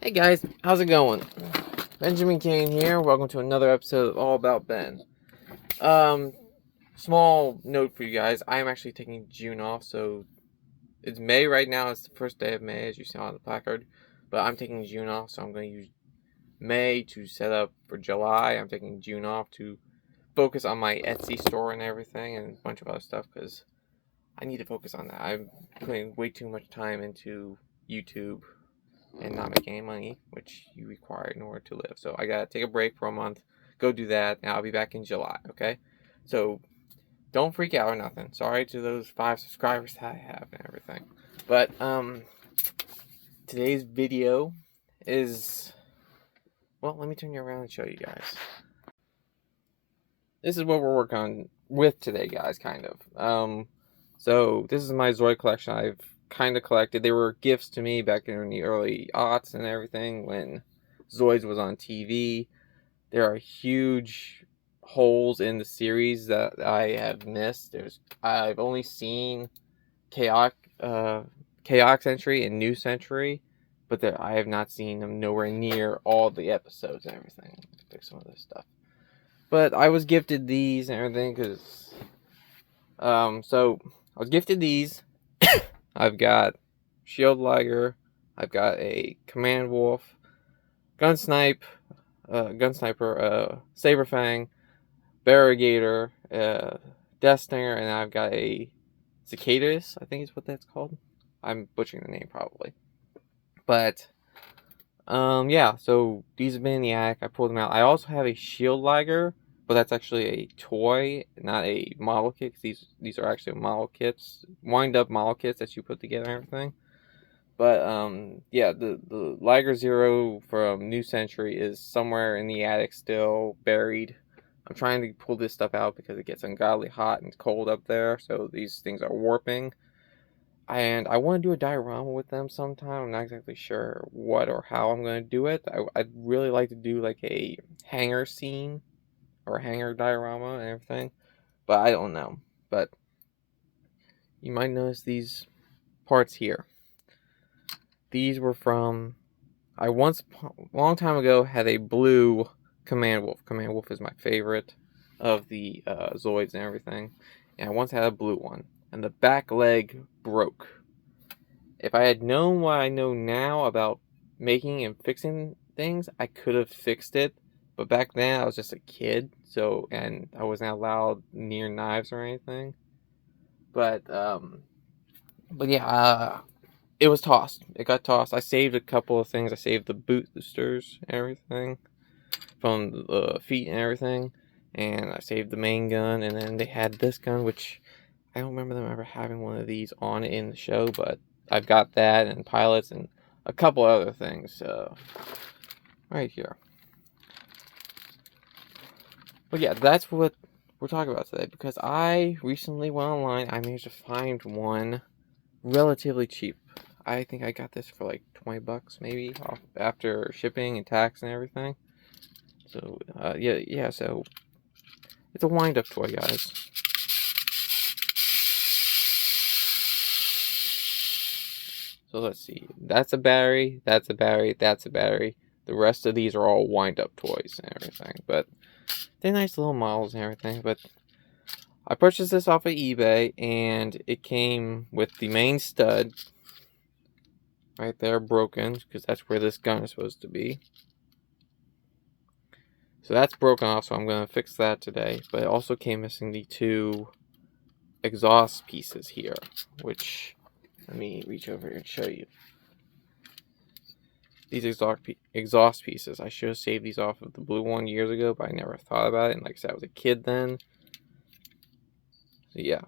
Hey guys, how's it going? Benjamin Kane here. Welcome to another episode of All About Ben. Small note for you guys. I am actually taking June off, so it's May right now. It's the first day of May, as you see on the placard. But I'm taking June off, so I'm going to use May to set up for July. I'm taking June off to focus on my Etsy store and everything, and a bunch of other stuff because I need to focus on that. I'm putting way too much time into YouTube and not making any money, which you require in order to live. So I gotta take a break for a month, go do that, and I'll be back in July, okay? So don't freak out or nothing. Sorry to those 5 subscribers that I have and everything. But today's video is, well, let me turn you around and show you guys. This is what we're working on with today, guys, kind of. So this is my Zoid collection I've kind of collected. They were gifts to me back in the early aughts and everything when Zoids was on TV. There are huge holes in the series that I have missed. I've only seen Chaos Century and New Century, but I have not seen them nowhere near all the episodes and everything. Fix some of this stuff. But I was gifted these and everything because, so I was gifted these. I've got Shield Liger, I've got a Command Wolf, Gunsniper, Saberfang, Variegator, Death Stinger, and I've got a Cicadas, I think is what that's called. I'm butchering the name probably. But, yeah, so these have been in the attic. I pulled them out. I also have a Shield Liger, but that's actually a toy, not a model kit. These are actually model kits, wind-up model kits that you put together and everything. But, yeah, the Liger Zero from New Century is somewhere in the attic still, buried. I'm trying to pull this stuff out because it gets ungodly hot and cold up there, so these things are warping. And I want to do a diorama with them sometime. I'm not exactly sure what or how I'm going to do it. I'd really like to do like a hangar scene or a hangar diorama and everything, but I don't know. But you might notice these parts here. These were from, I once, a long time ago, had a blue Command Wolf. Command Wolf is my favorite of the Zoids and everything. And I once had a blue one. And the back leg broke. If I had known what I know now about making and fixing things, I could have fixed it. But back then, I was just a kid. And I wasn't allowed near knives or anything. But yeah, it was tossed. It got tossed. I saved a couple of things. I saved the boosters and everything from the feet and everything. And I saved the main gun. And then they had this gun, which I don't remember them ever having one of these on in the show. But I've got that and pilots and a couple other things right here. But yeah, that's what we're talking about today. Because I recently went online. I managed to find one relatively cheap. I think I got this for like $20 maybe off after shipping and tax and everything. So yeah. So it's a wind-up toy, guys. So let's see. That's a battery. That's a battery. That's a battery. The rest of these are all wind-up toys and everything. But they're nice little models and everything. But I purchased this off of eBay, and it came with the main stud right there, broken, because that's where this gun is supposed to be. So that's broken off, so I'm going to fix that today. But it also came missing the 2 exhaust pieces here, which, let me reach over here and show you. These exhaust pieces, I should have saved these off of the blue one years ago, but I never thought about it. And like I said, I was a kid then. So yeah,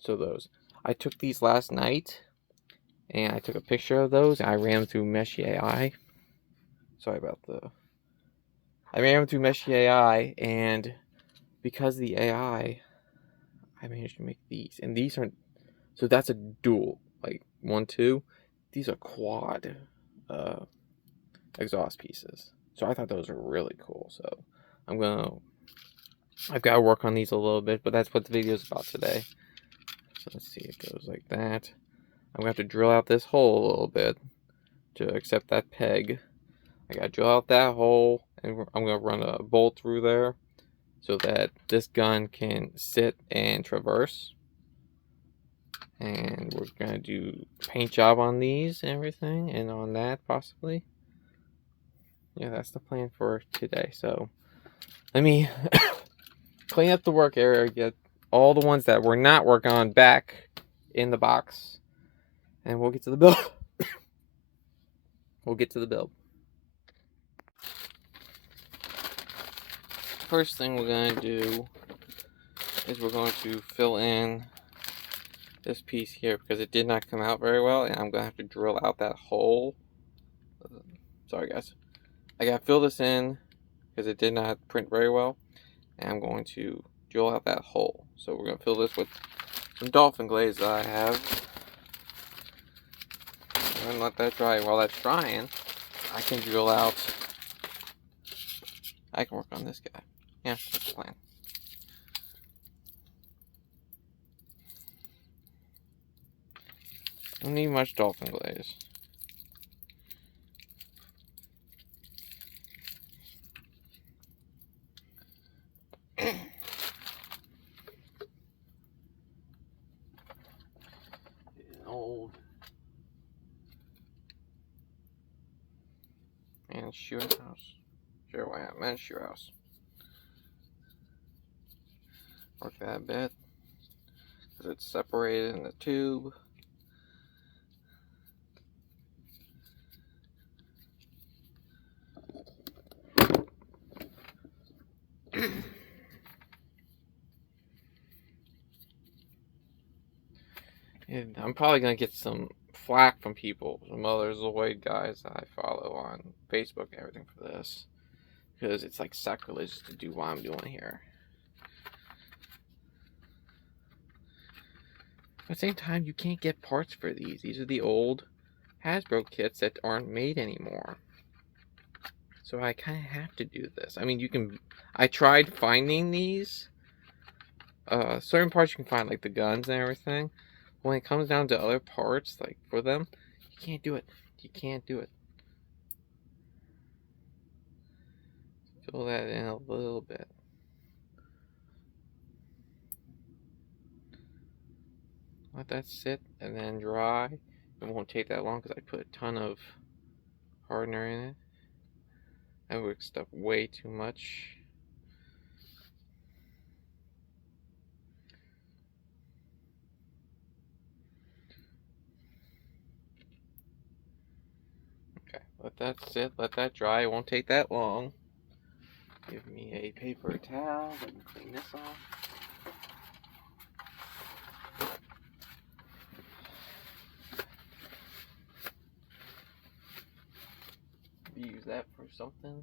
so those. I took these last night, and I took a picture of those, and I ran them through Meshy AI. Sorry about I ran them through Meshy AI, and because of the AI, I managed to make these. And these aren't, so that's a dual, like 1, 2. These are quad exhaust pieces. So I thought those were really cool. So I've got to work on these a little bit, but that's what the video is about today. So let's see, it goes like that. I'm going to have to drill out this hole a little bit to accept that peg. I gotta drill out that hole, and I'm gonna run a bolt through there so that this gun can sit and traverse. And we're gonna do paint job on these and everything, and on that possibly. Yeah, that's the plan for today. So let me clean up the work area, get all the ones that we're not working on back in the box, and we'll get to the build. We'll get to the build. First thing we're going to do is we're going to fill in this piece here because it did not come out very well, and I'm going to have to drill out that hole. Sorry guys. I got to fill this in because it did not print very well, and I'm going to drill out that hole. So we're going to fill this with some dolphin glaze that I have. And let that dry. While that's drying, I can drill out. I can work on this guy. Yeah, that's the plan. Don't need much dolphin glaze. Old and shoe house. Sure, why not? Man, shoe house. Work that a bit because it's separated in the tube. And I'm probably gonna get some flack from people, some other Zoid guys that I follow on Facebook and everything for this, because it's like sacrilegious to do what I'm doing here. At the same time, you can't get parts for these. These are the old Hasbro kits that aren't made anymore. So I kind of have to do this. I mean, you can. I tried finding these. Certain parts you can find, like the guns and everything. When it comes down to other parts, like for them, you can't do it. You can't do it. Fill that in a little bit. Let that sit and then dry. It won't take that long because I put a ton of hardener in it. I mixed up way too much. Okay, let that sit, let that dry. It won't take that long. Give me a paper towel. Let me clean this off. Use that for something.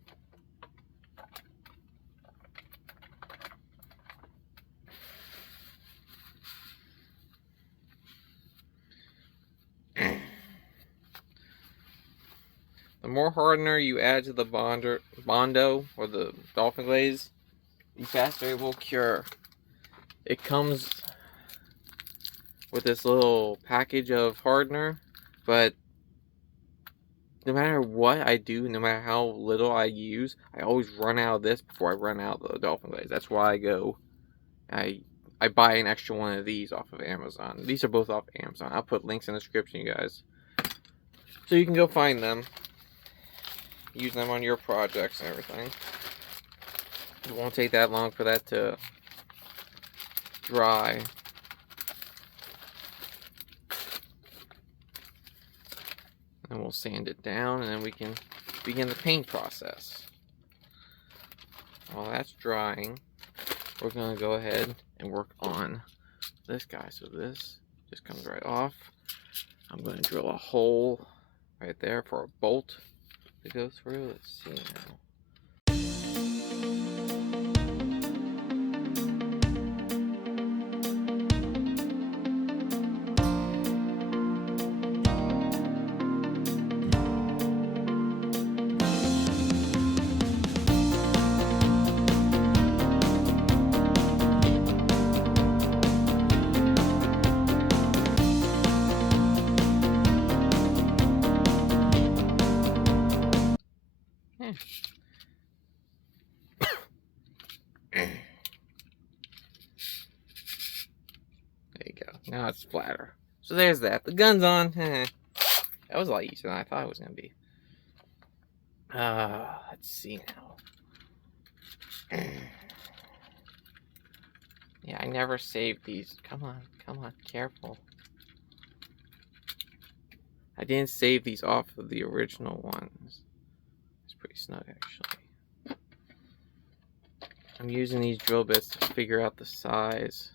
The more hardener you add to the Bondo or the dolphin glaze, the faster it will cure. It comes with this little package of hardener, but no matter what I do, no matter how little I use, I always run out of this before I run out of the dolphin glaze. That's why I buy an extra one of these off of Amazon. These are both off Amazon. I'll put links in the description, you guys, so you can go find them. Use them on your projects and everything. It won't take that long for that to dry. And we'll sand it down, and then we can begin the paint process. While that's drying, we're going to go ahead and work on this guy. So this just comes right off. I'm going to drill a hole right there for a bolt to go through. Let's see now. There you go. Now it's flatter. So there's that. The gun's on. That was a lot easier than I thought it was going to be. Let's see now. Yeah, I never saved these. Come on, careful. I didn't save these off of the original ones. It's pretty snug, actually. I'm using these drill bits to figure out the size.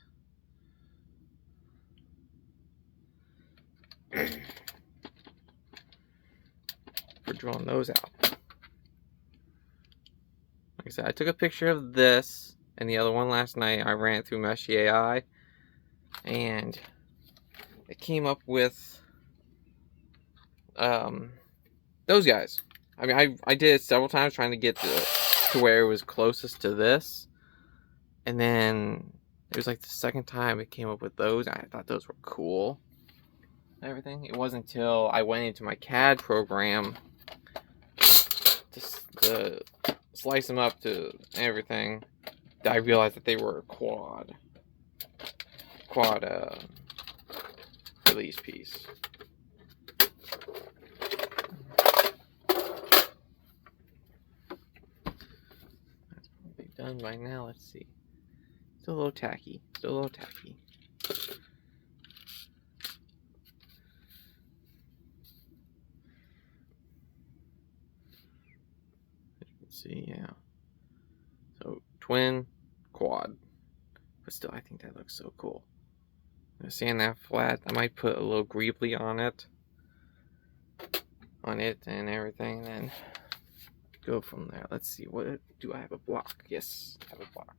For drawing those out. Like I said, I took a picture of this and the other one last night. I ran it through Meshy AI, and it came up with those guys. I mean, I did it several times trying to get to where it was closest to this, and then it was like the second time it came up with those. I thought those were cool. Everything. It wasn't until I went into my CAD program to slice them up to everything that I realized that they were a quad release piece. That's probably done by now. Let's see. Still a little tacky. See, yeah. So twin, quad, but still, I think that looks so cool. Seeing that flat, I might put a little greebly on it, and everything, then go from there. Let's see. What do I have a block? Yes, I have a block.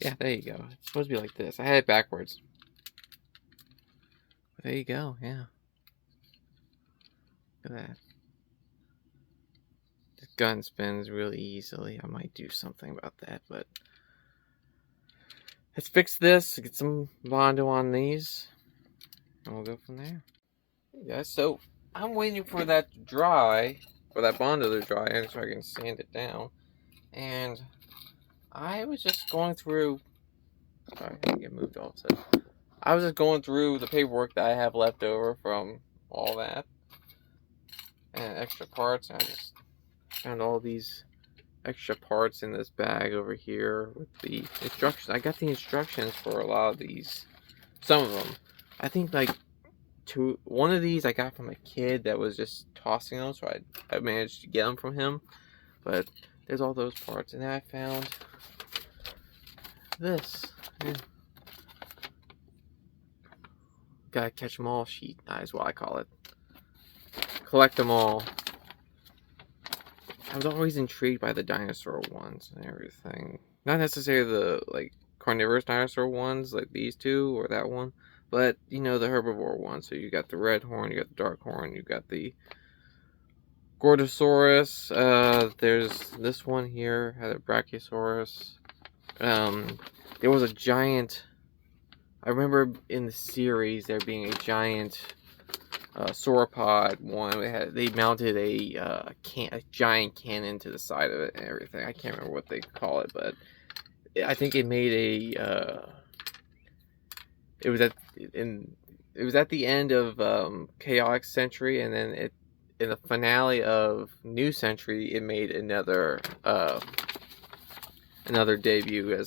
Yeah, there you go. It's supposed to be like this. I had it backwards. But there you go, yeah. Look at that. The gun spins really easily. I might do something about that, but let's fix this, get some Bondo on these, and we'll go from there. Hey guys, so I'm waiting for that to dry, for that Bondo to dry, so I can sand it down. And I was just going through. Sorry, I didn't get moved off. So I was just going through the paperwork that I have left over from all that and extra parts, and I just found all these extra parts in this bag over here with the instructions. I got the instructions for a lot of these. Some of them, I think, like one of these I got from a kid that was just tossing them, so I managed to get them from him. But there's all those parts, and then I found this. Gotta catch them all sheet. That is what I call it. Collect them all. I was always intrigued by the dinosaur ones and everything. Not necessarily the like carnivorous dinosaur ones like these two or that one, but you know, the herbivore ones. So you got the red horn, you got the dark horn, you got the Gordosaurus. There's this one here, had a Brachiosaurus. There was a giant. I remember in the series there being a giant sauropod one. They mounted a giant cannon to the side of it and everything. I can't remember what they call it, but I think it made a. It was at the end of Chaotic Century, and then in the finale of New Century, it made another debut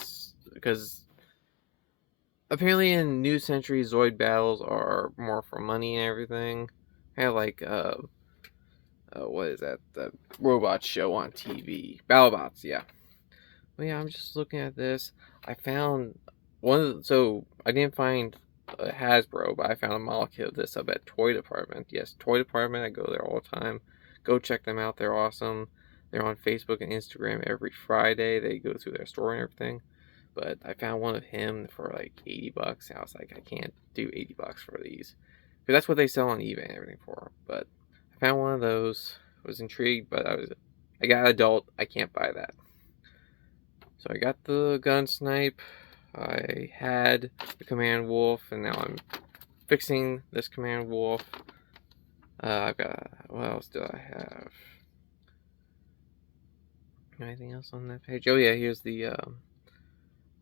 because apparently in New Century, Zoid battles are more for money and everything. Kind of like what is that? The robot show on TV, BattleBots. Yeah. But yeah, I'm just looking at this. I found so I didn't find a Hasbro, but I found a model kit of this up at Toy Department. Yes, Toy Department. I go there all the time. Go check them out. They're awesome. They're on Facebook and Instagram every Friday. They go through their store and everything. But I found one of him for like $80. I was like, I can't do $80 for these, because that's what they sell on eBay and everything for. But I found one of those. Was intrigued, but I got adult. I can't buy that. So I got the gun snipe. I had the command wolf, and now I'm fixing this command wolf. I've got, what else do I have? Anything else on that page? Oh yeah, here's the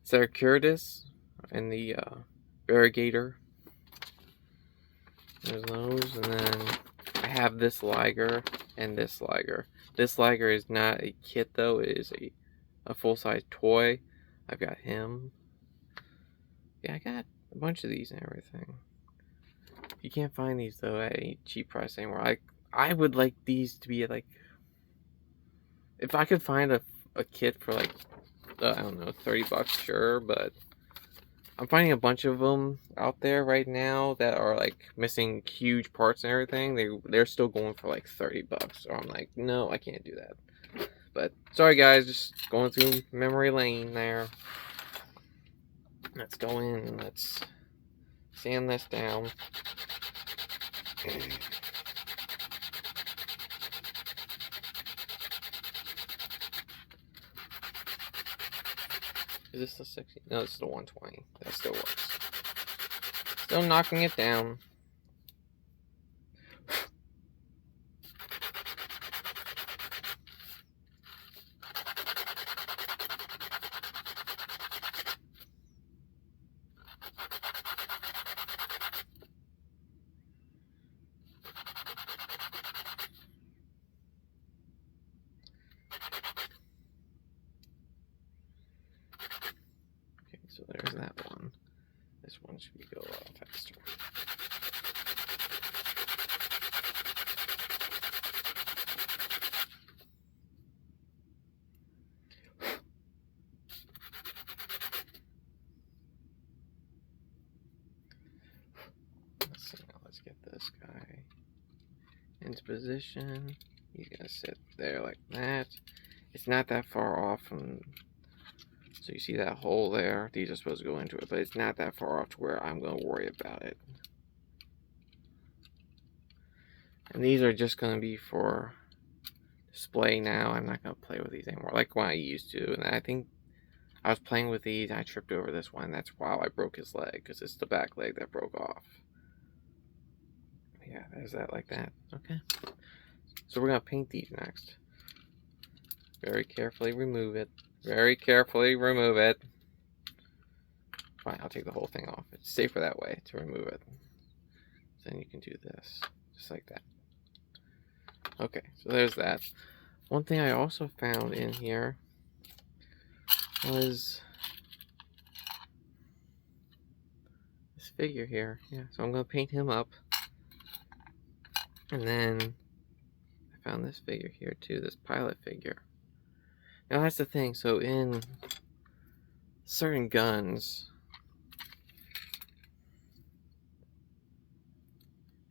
Circuitus and the variegator. There's those, and then I have this Liger and this Liger. This Liger is not a kit though; it is a full-size toy. I've got him. Yeah, I got a bunch of these and everything. You can't find these though at a cheap price anymore. I would like these to be like, if I could find a kit for like I don't know, $30, sure, but I'm finding a bunch of them out there right now that are like missing huge parts and everything. They're still going for like $30. So I'm like, no, I can't do that. But sorry guys, just going through memory lane there. Let's go in and let's sand this down. Is this the 60? No, this is the 120. That still works. Still knocking it down. So there's that one. This one should go a lot faster. Let's see, now let's get this guy into position. He's gonna sit there like that. It's not that far off from, so you see that hole there? These are supposed to go into it, but it's not that far off to where I'm going to worry about it. And these are just going to be for display now. I'm not going to play with these anymore like when I used to. And I think I was playing with these and I tripped over this one. That's why I broke his leg, because it's the back leg that broke off. Yeah, there's that like that. Okay. So we're going to paint these next. Very carefully remove it. Very carefully remove it. Fine, I'll take the whole thing off. It's safer that way to remove it. Then you can do this, just like that. Okay, so there's that. One thing I also found in here was this figure here. Yeah, so I'm going to paint him up. And then I found this figure here too, this pilot figure. Now that's the thing, so in certain guns,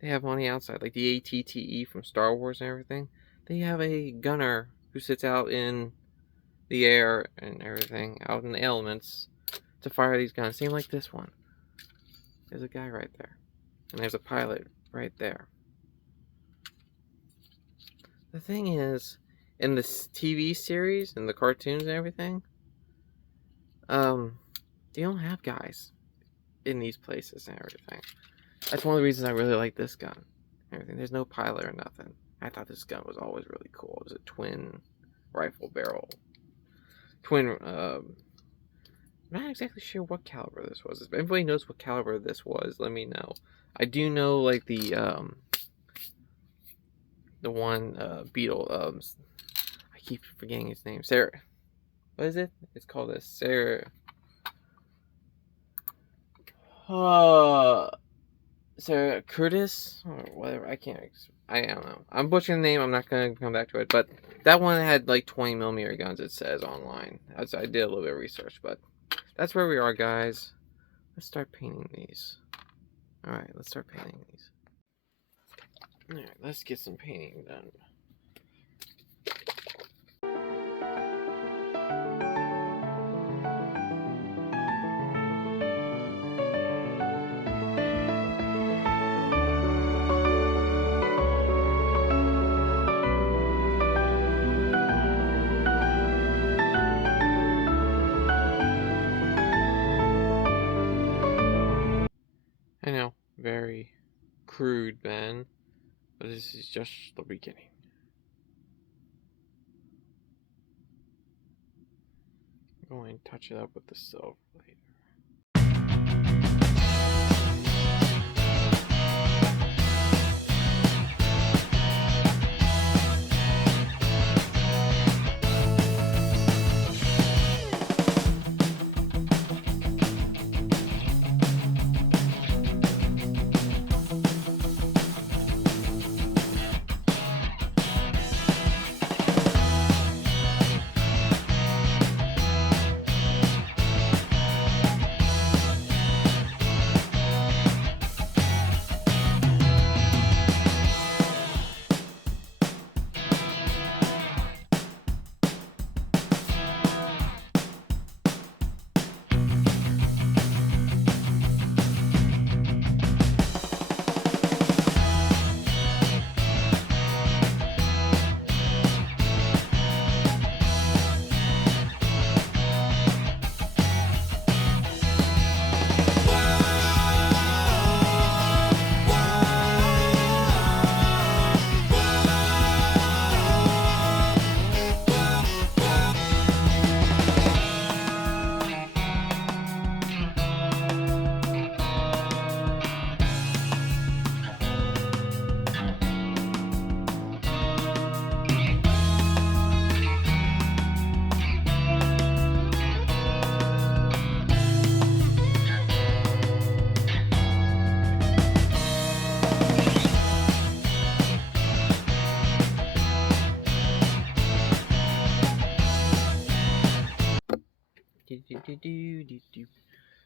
they have on the outside, like the ATTE from Star Wars and everything, they have a gunner who sits out in the air and everything, out in the elements, to fire these guns. Same like this one. There's a guy right there. And there's a pilot right there. The thing is, in this TV series and the cartoons and everything, they don't have guys in these places and everything. That's one of the reasons I really like this gun. Everything. There's no pilot or nothing. I thought this gun was always really cool. It was a twin rifle barrel. Twin, I'm not exactly sure what caliber this was. If anybody knows what caliber this was, let me know. I do know, like, the one, Beetle, I keep forgetting his name. Sarah. What is it? It's called a Sarah. Sarah Curtis or whatever. I don't know. I'm butchering the name. I'm not gonna come back to it. But that one had like 20mm guns. It says online. I did a little bit of research, but that's where we are, guys. Let's start painting these. All right, let's start painting these. All right, let's get some painting done. I know, very crude, Ben, but this is just the beginning. I'm going to touch it up with the silver later.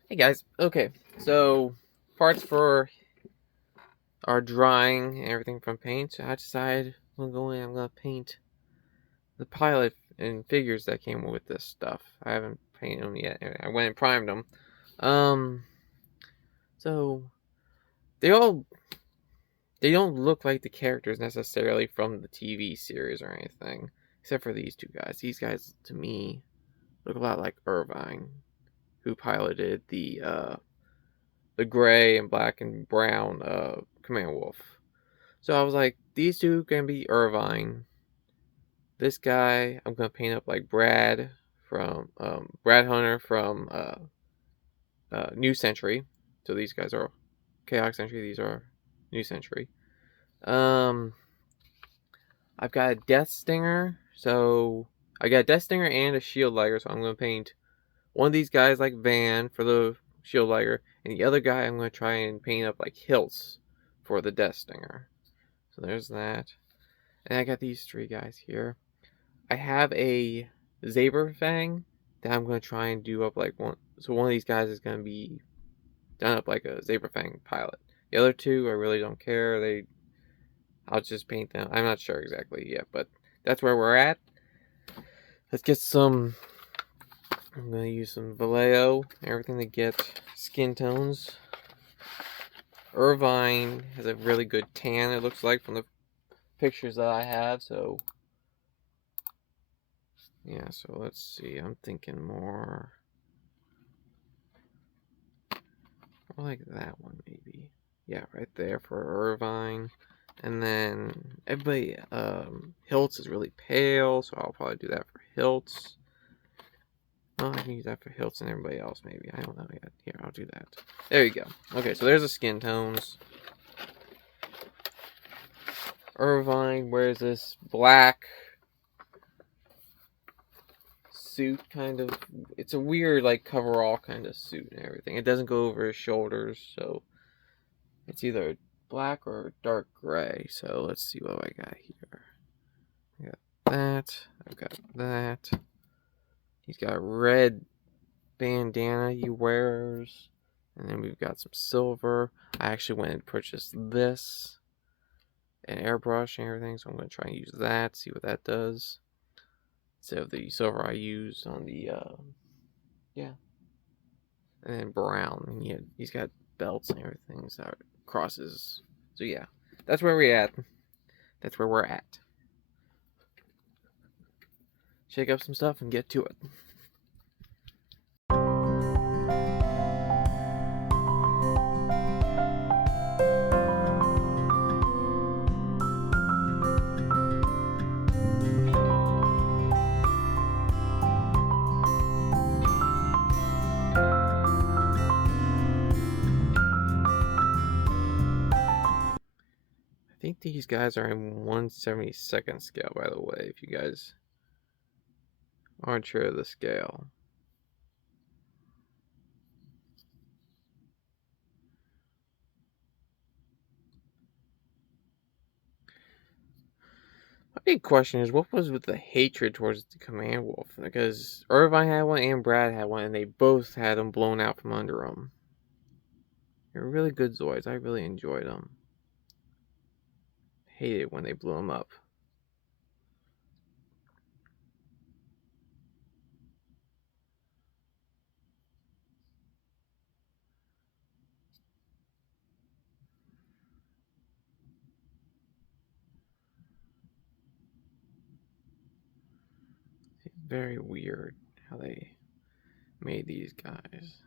Hey guys, okay, so parts for our drawing and everything from paint. I decided I'm gonna paint the pilot and figures that came with this stuff. I haven't painted them yet. I went and primed them. So they don't look like the characters necessarily from the TV series or anything, except for these two guys. These guys, to me, look a lot like Irvine, who piloted the gray and black and brown Command Wolf. So I was like, these two can be Irvine. This guy I'm gonna paint up like Brad from Brad Hunter from New Century. So these guys are Chaos Century. These are New Century. I've got a Death Stinger. So I got a Death Stinger and a Shield Liger. So I'm gonna paint one of these guys like Van for the Shield Liger, and the other guy I'm gonna try and paint up like Hilts for the Death Stinger. So there's that. And I got these three guys here. I have a Saber Fang that I'm going to try and do up like one. So one of these guys is going to be done up like a Saber Fang pilot. The other two, I really don't care. I'll just paint them. I'm not sure exactly yet, but that's where we're at. Let's get some. I'm going to use some Vallejo, everything to get skin tones. Irvine has a really good tan, it looks like, from the pictures that I have, so yeah, so let's see, I'm thinking more like that one maybe. Yeah, right there for Irvine. And then everybody, Hilts is really pale, so I'll probably do that for Hilts. Oh, I can use that for Hilts and everybody else maybe. I don't know yet. Here, I'll do that. There you go. Okay, so there's the skin tones. Irvine wears this black suit kind of. It's a weird like coverall kind of suit and everything. It doesn't go over his shoulders, so it's either black or dark gray. So let's see what I got here. I got that. I've got that. He's got a red bandana he wears. And then we've got some silver. I actually went and purchased this. An airbrush and everything. So I'm going to try and use that. See what that does. Instead of the silver I used on the, yeah. And then brown. And he's got belts and everything. So crosses. So yeah. That's where we're at. That's where we're at. Shake up some stuff and get to it. I think these guys are in 1/72nd scale, by the way, if you guys aren't sure of the scale. My big question is, what was with the hatred towards the Command Wolf? Because Irvine had one and Brad had one, and they both had them blown out from under them. They were really good Zoids. I really enjoyed them. Hated when they blew them up. Very weird how they made these guys.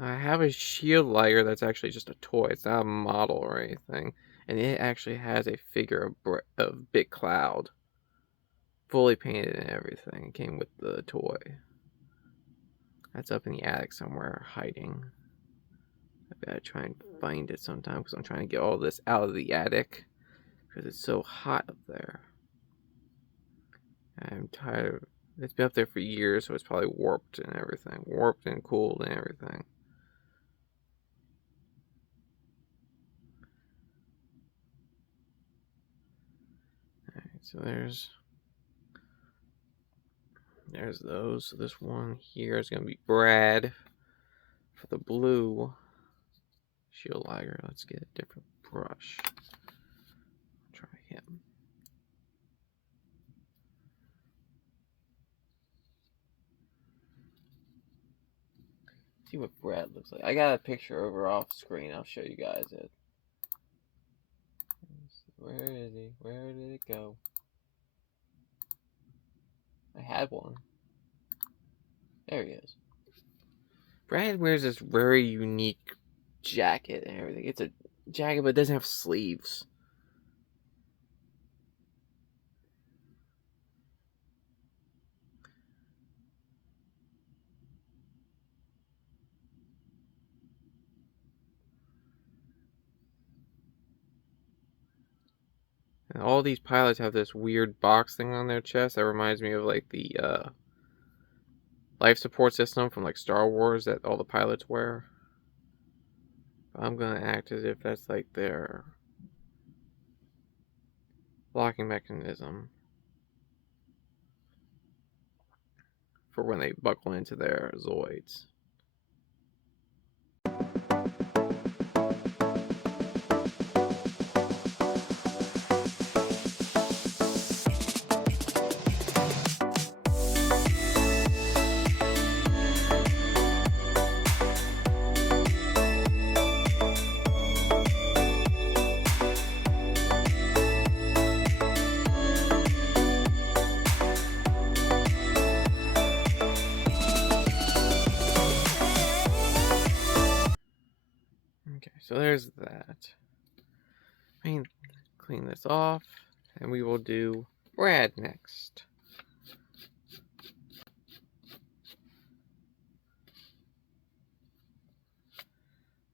I have a shield lighter that's actually just a toy. It's not a model or anything. And it actually has a figure of Big Cloud. Fully painted and everything. It came with the toy. That's up in the attic somewhere, hiding. I gotta try and find it sometime because I'm trying to get all this out of the attic because it's so hot up there. I'm tired of it's been up there for years, so it's probably warped and everything. Warped and cooled and everything. Alright, so there's those. So this one here is gonna be Brad for the blue shield lighter. Let's get a different brush. Try him. See what Brad looks like. I got a picture over off screen. I'll show you guys it. Where is he? Where did it go? I had one. There he is. Brad wears this very unique jacket and everything. It's a jacket, but it doesn't have sleeves. And all these pilots have this weird box thing on their chest that reminds me of like the life support system from like Star Wars that all the pilots wear. I'm gonna act as if that's like their locking mechanism for when they buckle into their Zoids. Okay, so there's that. Clean this off, and we will do Brad next.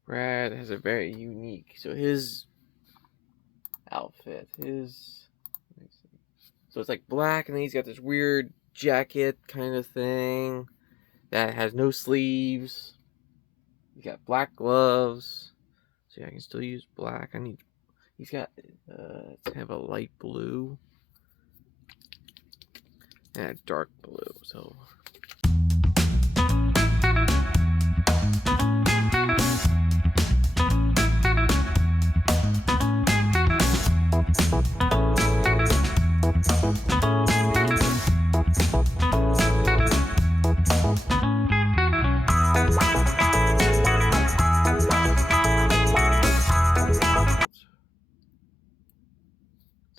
Brad has a very unique, so his outfit, his So it's like black, and then he's got this weird jacket kind of thing that has no sleeves. He's got black gloves. See, I can still use black. He's got, it's kind of a light blue and a dark blue, so.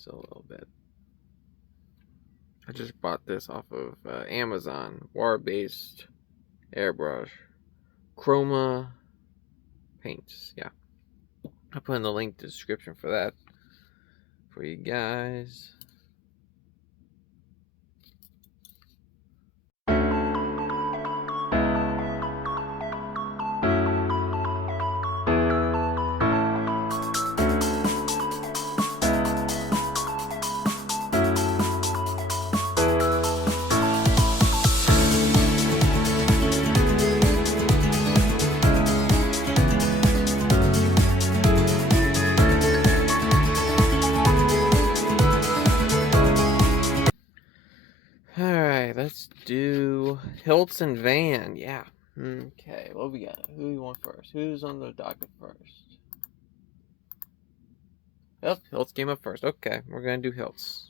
A little bit. I just bought this off of Amazon. Water-based airbrush. Chroma paints. Yeah. I'll put in the link to the description for that for you guys. Alright, let's do Hilts and Van. Yeah. Okay, what we got? Who do we want first? Who's on the docket first? Yep, Hilts came up first. Okay, we're gonna do Hilts.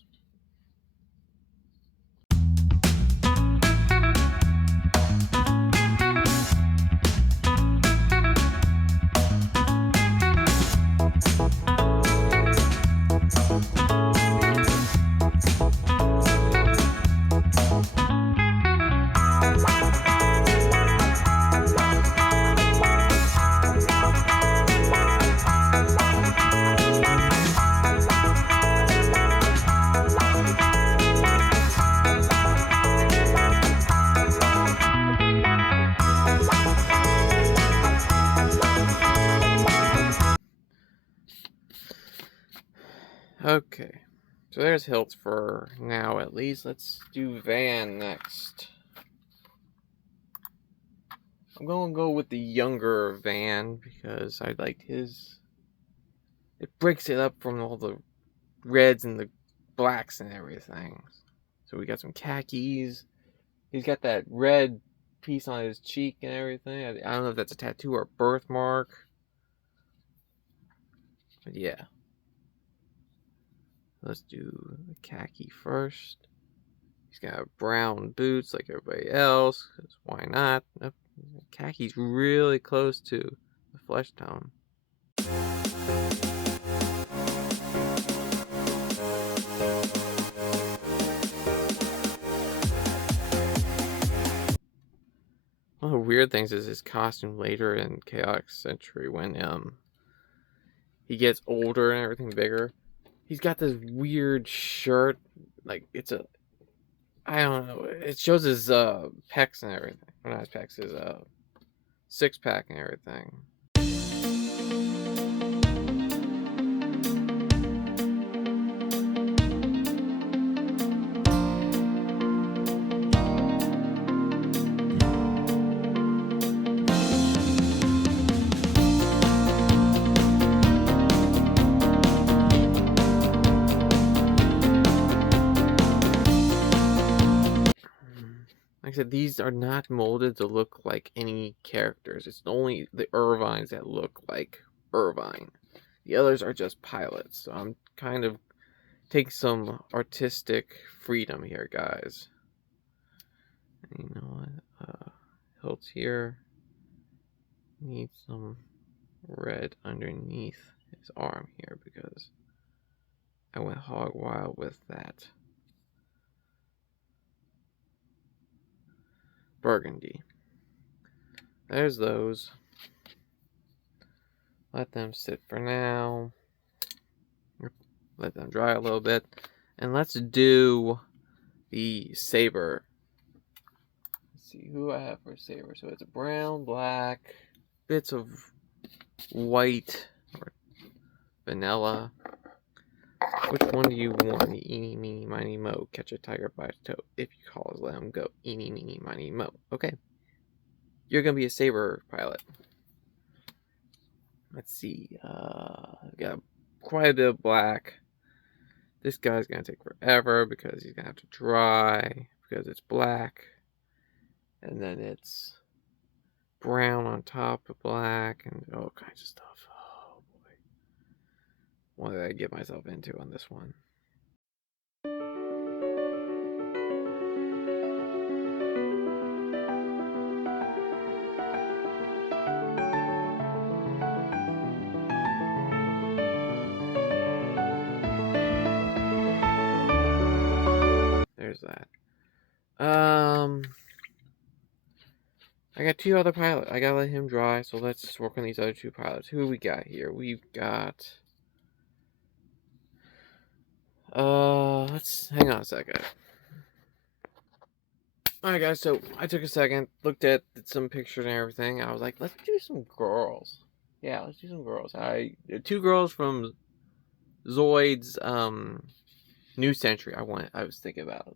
Okay, so there's Hilts for now at least. Let's do Van next. I'm gonna go with the younger Van because I liked his. It breaks it up from all the reds and the blacks and everything. So we got some khakis. He's got that red piece on his cheek and everything. I don't know if that's a tattoo or a birthmark. But yeah. Let's do the khaki first. He's got brown boots like everybody else. Cause why not? Khaki's really close to the flesh tone. One of the weird things is his costume later in Chaotic Century when he gets older and everything bigger. He's got this weird shirt, like it's a, I don't know, it shows his pecs and everything. Well, not his pecs, his six pack and everything. Like I said, these are not molded to look like any characters. It's only the Irvines that look like Irvine. The others are just pilots. So I'm kind of taking some artistic freedom here, guys. And you know what? Hilts here. Need some red underneath his arm here because I went hog wild with that. Burgundy. There's those. Let them sit for now. Let them dry a little bit. And let's do the saber. Let's see who I have for saber. So it's brown, black, bits of white or vanilla. Which one do you want? Eeny, meeny, miny, mo. Catch a tiger by its toe. If you call us, let him go. Eeny, meeny, miny, mo. Okay. You're gonna be a saber pilot. Let's see. I've got quite a bit of black. This guy's gonna take forever because he's gonna have to dry because it's black. And then it's brown on top of black and all kinds of stuff. Oh boy. What did I get myself into on this one? There's that. I got two other pilots. I gotta let him dry, so let's work on these other two pilots. Who we got here? We've got let's hang on a second. Alright guys, so I took a second, looked at some pictures and everything. I was like, let's do some girls. Yeah, let's do some girls. Two girls from Zoids New Century I was thinking about.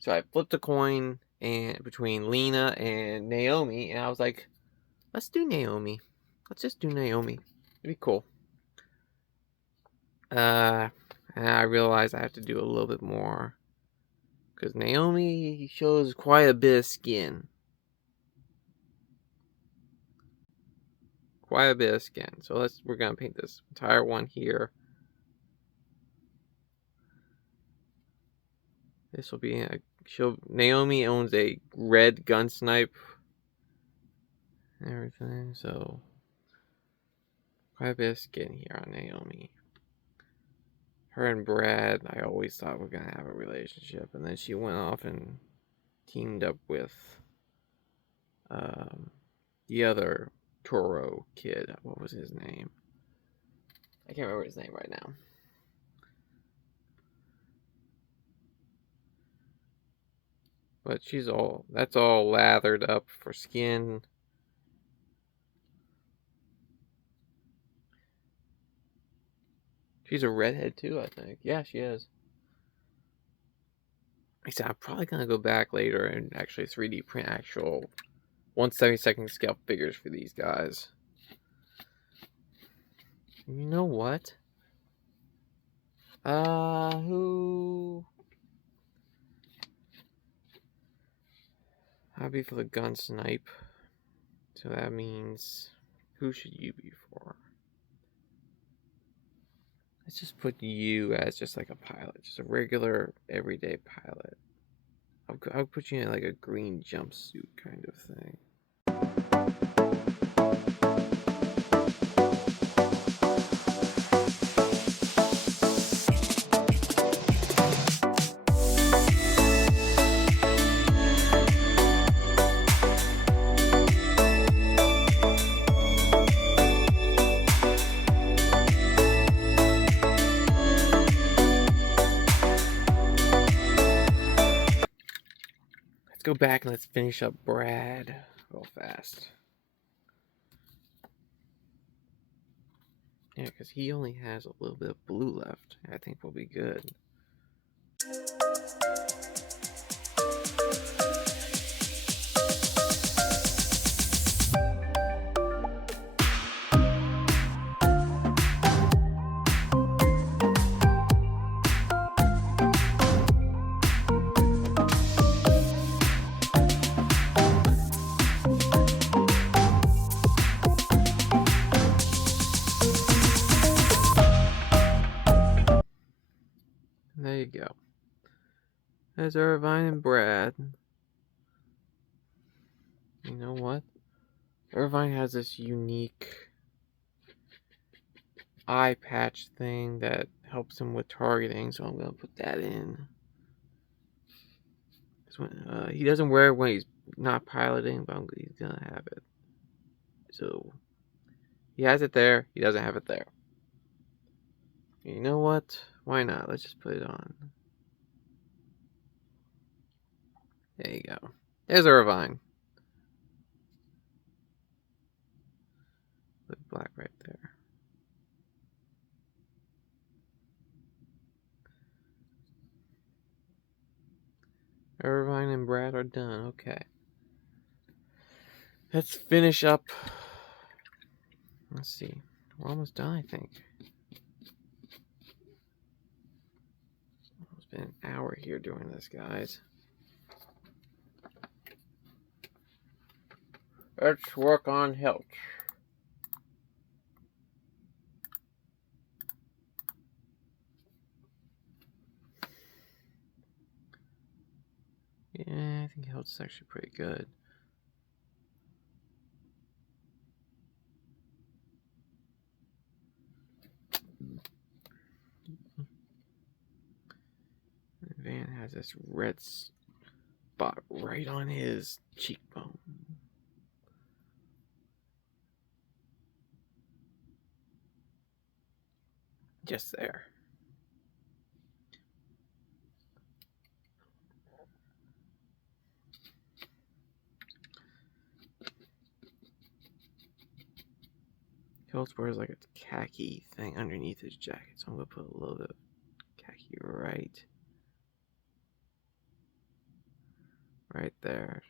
So I flipped a coin and between Lena and Naomi, and I was like, let's do Naomi. Let's just do Naomi. It'd be cool. And I realized I have to do a little bit more because Naomi shows quite a bit of skin. Quite a bit of skin. So we're gonna paint this entire one here. This will be Naomi owns a red gun snipe and everything, so quite a bit of skin here on Naomi. Her and Brad, I always thought were gonna have a relationship, and then she went off and teamed up with the other Toro kid. What was his name? I can't remember his name right now. But that's all lathered up for skin. She's a redhead too, I think. Yeah, she is. I said I'm probably gonna go back later and actually 3D print actual 1/72 scale figures for these guys. You know what? Who? I'll be for the gun snipe. So that means, who should you be for? Let's just put you as just like a pilot, just a regular everyday pilot. I'll put you in like a green jumpsuit kind of thing. Go back and let's finish up Brad real fast. Yeah, because he only has a little bit of blue left. I think we'll be good. There you go. There's Irvine and Brad. You know what? Irvine has this unique eye patch thing that helps him with targeting, so I'm going to put that in. He doesn't wear it when he's not piloting, but he's going to have it. So, he has it there, he doesn't have it there. You know what? Why not? Let's just put it on. There you go. There's Irvine. Put black right there. Irvine and Brad are done. Okay. Let's finish up. Let's see. We're almost done, I think. It's been an hour here doing this, guys. Let's work on health. Yeah, I think health's actually pretty good. Van has this red spot right on his cheekbone. Just there. He also wears like a khaki thing underneath his jacket, so I'm gonna put a little bit of khaki right there.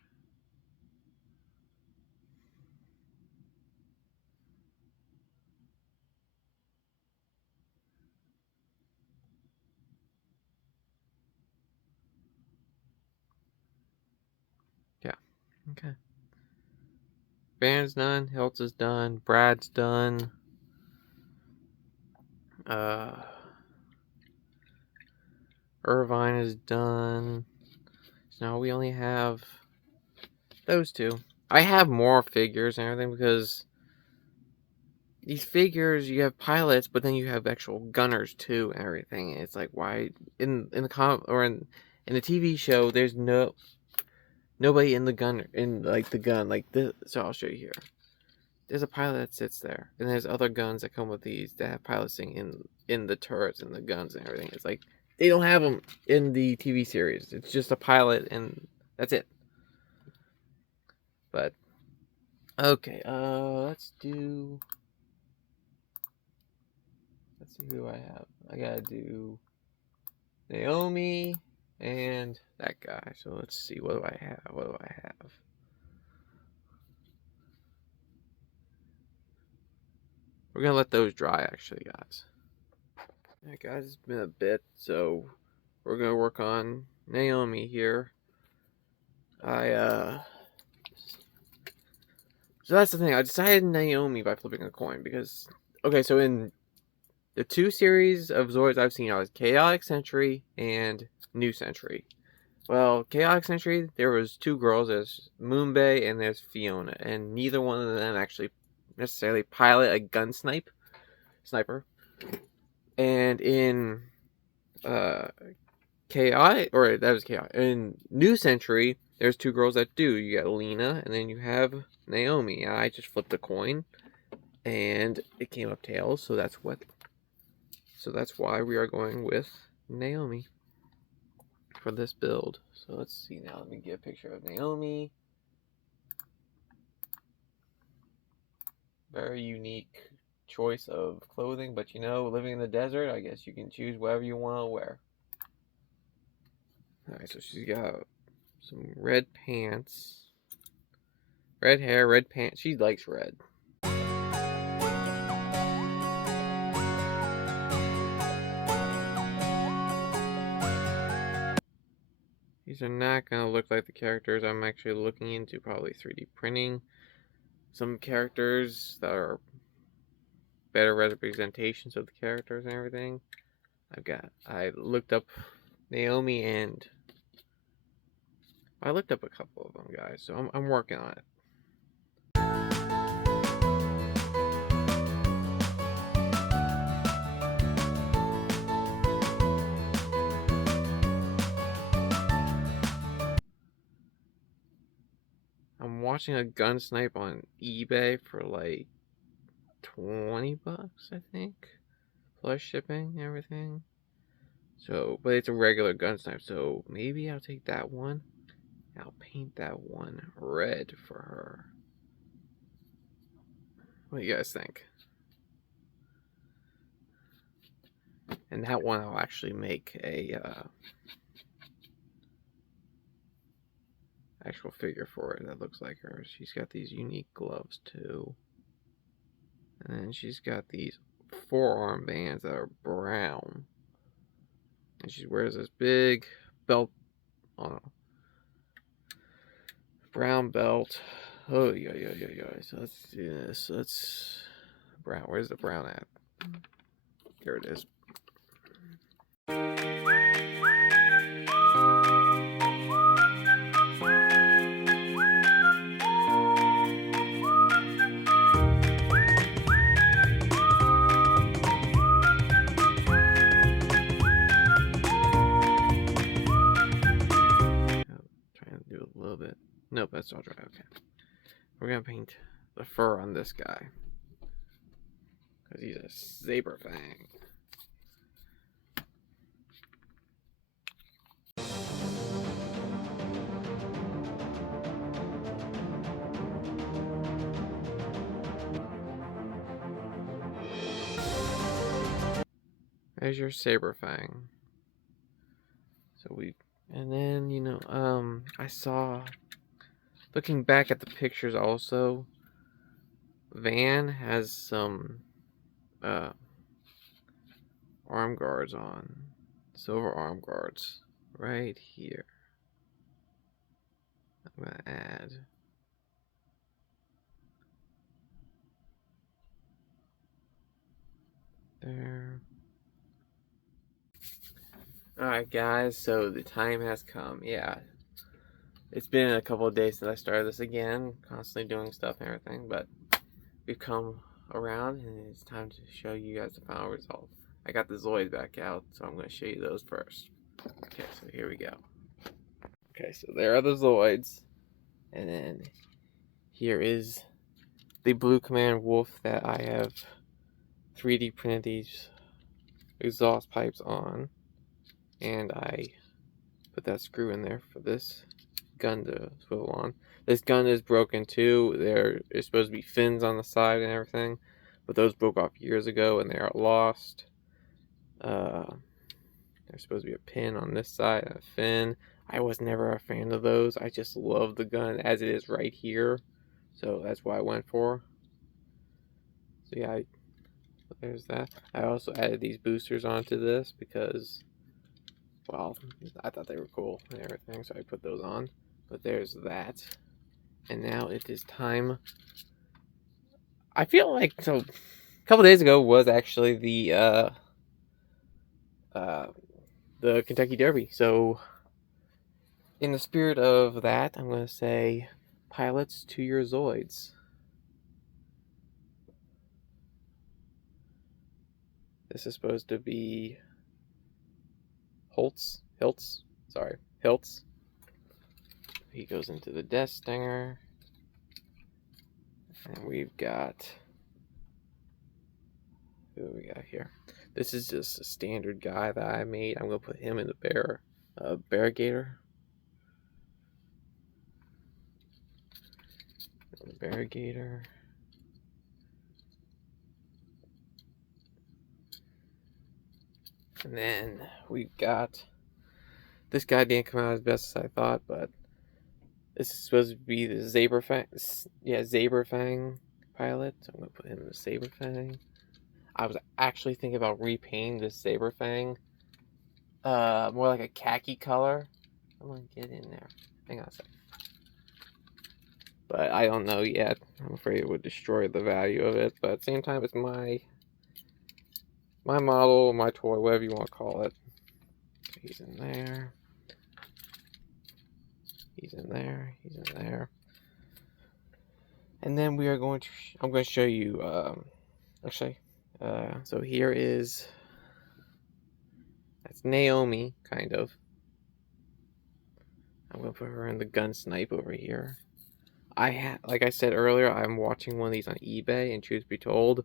Yeah. Okay. Van's done. Hiltz is done. Brad's done. Irvine is done. So now we only have those two. I have more figures and everything because these figures, you have pilots, but then you have actual gunners too and everything. And it's like, why in the or in the TV show, there's nobody in the gun like the gun like this. So I'll show you here. There's a pilot that sits there, and there's other guns that come with these that have piloting in the turrets and the guns and everything. It's like they don't have them in the TV series. It's just a pilot and that's it. But okay, let's see who I have. I gotta do Naomi and that guy. So let's see, what do I have? We're gonna let those dry actually, guys. Alright guys, it's been a bit, so we're gonna work on Naomi here. So that's the thing. I decided Naomi by flipping a coin because, okay, so in the two series of Zoids I've seen, I was Chaotic Century and New Century. Well, Chaotic Century, there was two girls. There's Moonbay and there's Fiona, and neither one of them actually necessarily pilot a gun sniper. And in Chaotic, or that was Chaotic. In New Century, there's two girls that do. You got Lena, and then you have Naomi. I just flipped a coin, and it came up tails. So that's why we are going with Naomi for this build. So let's see now. Let me get a picture of Naomi. Very unique choice of clothing, but you know, living in the desert, I guess you can choose whatever you want to wear. Alright, so she's got some red pants, red hair, red pants. She likes red. These are not going to look like the characters I'm actually looking into, probably 3D printing some characters that are better representations of the characters and everything. I looked up Naomi and I looked up a couple of them, guys, so I'm working on it. I'm watching a gun snipe on eBay for like $20, I think, plus shipping and everything. So, but it's a regular gun snipe, so maybe I'll take that one. I'll paint that one red for her. What do you guys think? And that one I'll actually make a actual figure for it that looks like her. She's got these unique gloves too. And then she's got these forearm bands that are brown. And she wears this big belt on brown belt. Oh, yeah. So let's do this. Let's brown. Where's the brown at? Here it is. Trying to do a little bit. Nope, that's all dry. Okay. We're gonna paint the fur on this guy. Because he's a saber fang. There's your saber fang. So and then, you know, I saw, looking back at the pictures also, Van has some arm guards on, silver arm guards right here. I'm gonna add there. Alright guys, so the time has come. Yeah, it's been a couple of days since I started this again, constantly doing stuff and everything, but we've come around and it's time to show you guys the final result. I got the Zoids back out, so I'm going to show you those first. Okay, so here we go. Okay, so there are the Zoids, and then here is the Blue Command Wolf that I have 3D printed these exhaust pipes on, and I put that screw in there for this gun to swivel on. This gun is broken too. There is supposed to be fins on the side and everything, but those broke off years ago and they are lost. There's supposed to be a pin on this side and a fin. I was never a fan of those. I just love the gun as it is right here, so that's what I went for. So yeah, there's that. I also added these boosters onto this because, well, I thought they were cool and everything, so I put those on. But there's that. And now it is time. I feel like, so a couple days ago was actually the Kentucky Derby. So in the spirit of that, I'm going to say pilots to your Zoids. This is supposed to be Hiltz. He goes into the Death Stinger. And we've got, who do we got here? This is just a standard guy that I made. I'm going to put him in the Barrigator. Barrigator. And then we've got, this guy didn't come out as best as I thought, but this is supposed to be the Saber Fang pilot. So I'm going to put him in the Saber Fang. I was actually thinking about repainting this Saber Fang more like a khaki color. I'm going to get in there. Hang on a second. But I don't know yet. I'm afraid it would destroy the value of it. But at the same time, it's my model, my toy, whatever you want to call it. So he's in there. He's in there. He's in there. And then we are going to, I'm going to show you, so here is, that's Naomi, kind of. I'm going to put her in the gun snipe over here. Like I said earlier, I'm watching one of these on eBay, and truth be told,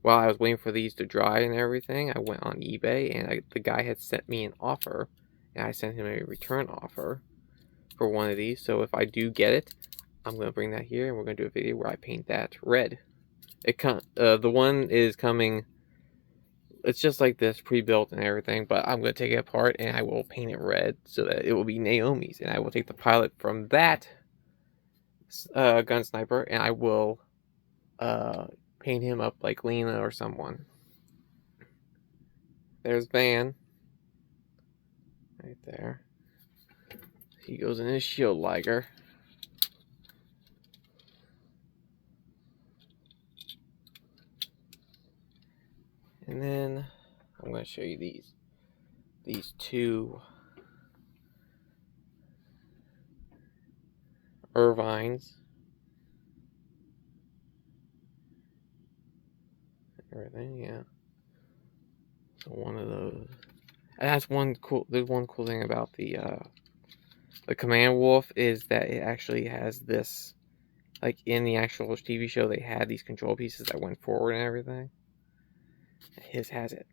while I was waiting for these to dry and everything, I went on eBay, and the guy had sent me an offer, and I sent him a return offer for one of these. So if I do get it, I'm going to bring that here, and we're going to do a video where I paint that red. The one is coming it's just like this, pre-built and everything, but I'm going to take it apart and I will paint it red so that it will be Naomi's, and I will take the pilot from that gun sniper and I will paint him up like Lena or someone. There's Van right there. He goes in his shield liger. And then I'm going to show you these two Irvines. Everything, yeah. So one of those. And that's there's one cool thing about the Command Wolf is that it actually has this, like in the actual TV show, they had these control pieces that went forward and everything. His has it,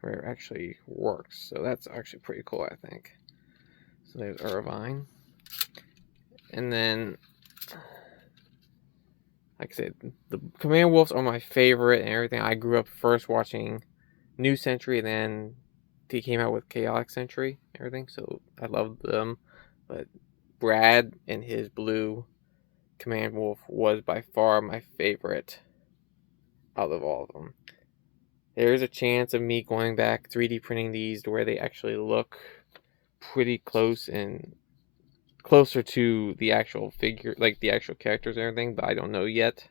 where it actually works. So that's actually pretty cool, I think. So there's Irvine. And then, like I said, the Command Wolves are my favorite and everything. I grew up first watching New Century, and then they came out with Chaotic Century and everything. So I loved them. But Brad and his blue Command Wolf was by far my favorite out of all of them. There is a chance of me going back 3D printing these to where they actually look pretty close and closer to the actual figure, like the actual characters and everything, but I don't know yet.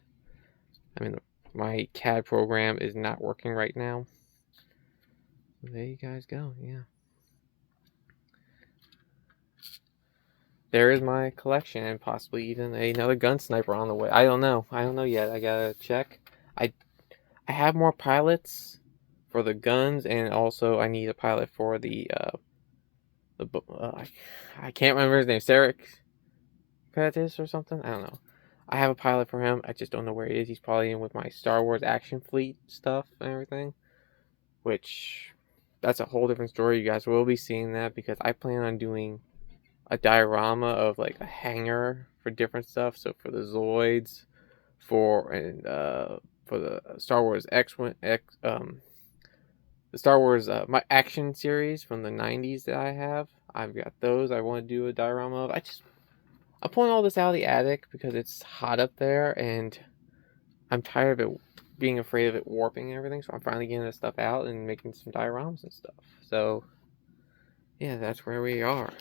I mean, my CAD program is not working right now. So there you guys go, yeah. There is my collection, and possibly even another gun sniper on the way. I don't know yet. I gotta check. I have more pilots for the guns, and also I need a pilot for I can't remember his name. Sarek Pettis or something. I don't know. I have a pilot for him. I just don't know where he is. He's probably in with my Star Wars action fleet stuff and everything. Which, that's a whole different story. You guys will be seeing that because I plan on doing a diorama of like a hangar for different stuff. So for the Zoids, for the Star Wars the Star Wars my action series from the 90s that I have. I've got those I want to do a diorama of. I'm pulling all this out of the attic because it's hot up there and I'm tired of it being afraid of it warping and everything. So I'm finally getting this stuff out and making some dioramas and stuff. So yeah, that's where we are.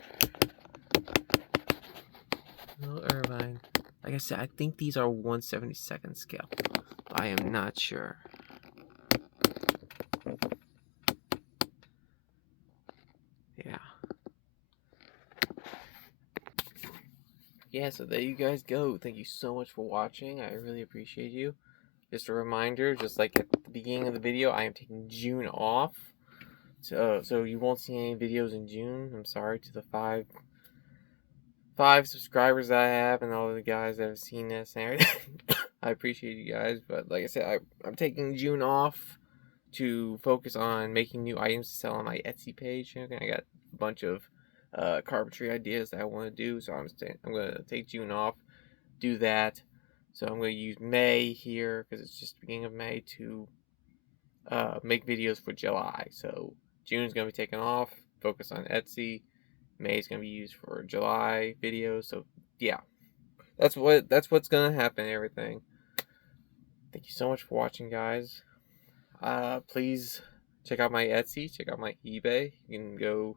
Little Irvine. Like I said, I think these are 1/72nd scale. I am not sure. Yeah. Yeah, so there you guys go. Thank you so much for watching. I really appreciate you. Just a reminder, just like at the beginning of the video, I am taking June off. So you won't see any videos in June. I'm sorry to the five subscribers that I have and all the guys that have seen this and everything. I appreciate you guys, but like I said, I'm taking June off to focus on making new items to sell on my Etsy page. I got a bunch of carpentry ideas that I want to do, so I'm going to take June off, do that. So I'm going to use May here because it's just the beginning of May to make videos for July. So June's going to be taken off, focus on Etsy. May is going to be used for July videos. So yeah, that's what's going to happen and everything. Thank you so much for watching, guys. Please check out my Etsy, check out my eBay. You can go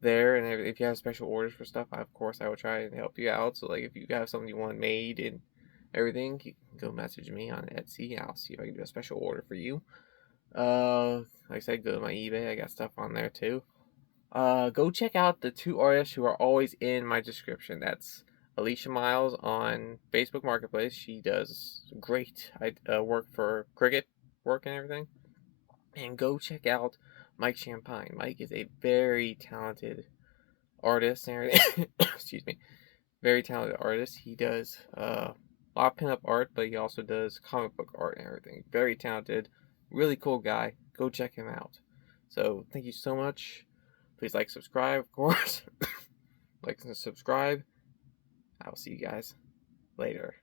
there, and if you have special orders for stuff, of course I will try and help you out. So like if you have something you want made and everything, you can go message me on Etsy. I'll see if I can do a special order for you. Like I said, go to my eBay. I got stuff on there too. Go check out the two artists who are always in my description. That's Alicia Miles on Facebook Marketplace. She does great work for Cricut work and everything. And go check out Mike Champagne. Mike is a very talented artist and everything. Excuse me. Very talented artist. He does a lot of pinup art, but he also does comic book art and everything. Very talented, really cool guy. Go check him out. So thank you so much. Please like, subscribe, of course. Like and subscribe. I will see you guys later.